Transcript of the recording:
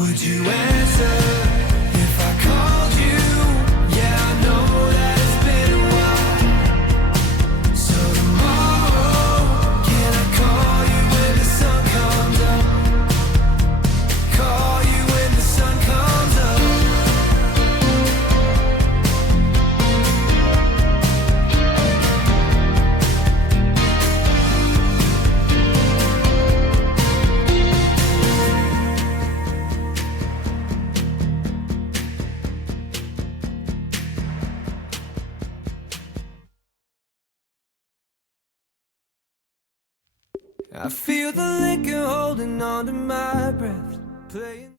Would you answer if I called you? Yeah, I know that it's been a while. So tomorrow, can I call you when the sun comes up? Call you when the sun comes up. I feel the liquor holding on to my breath, playing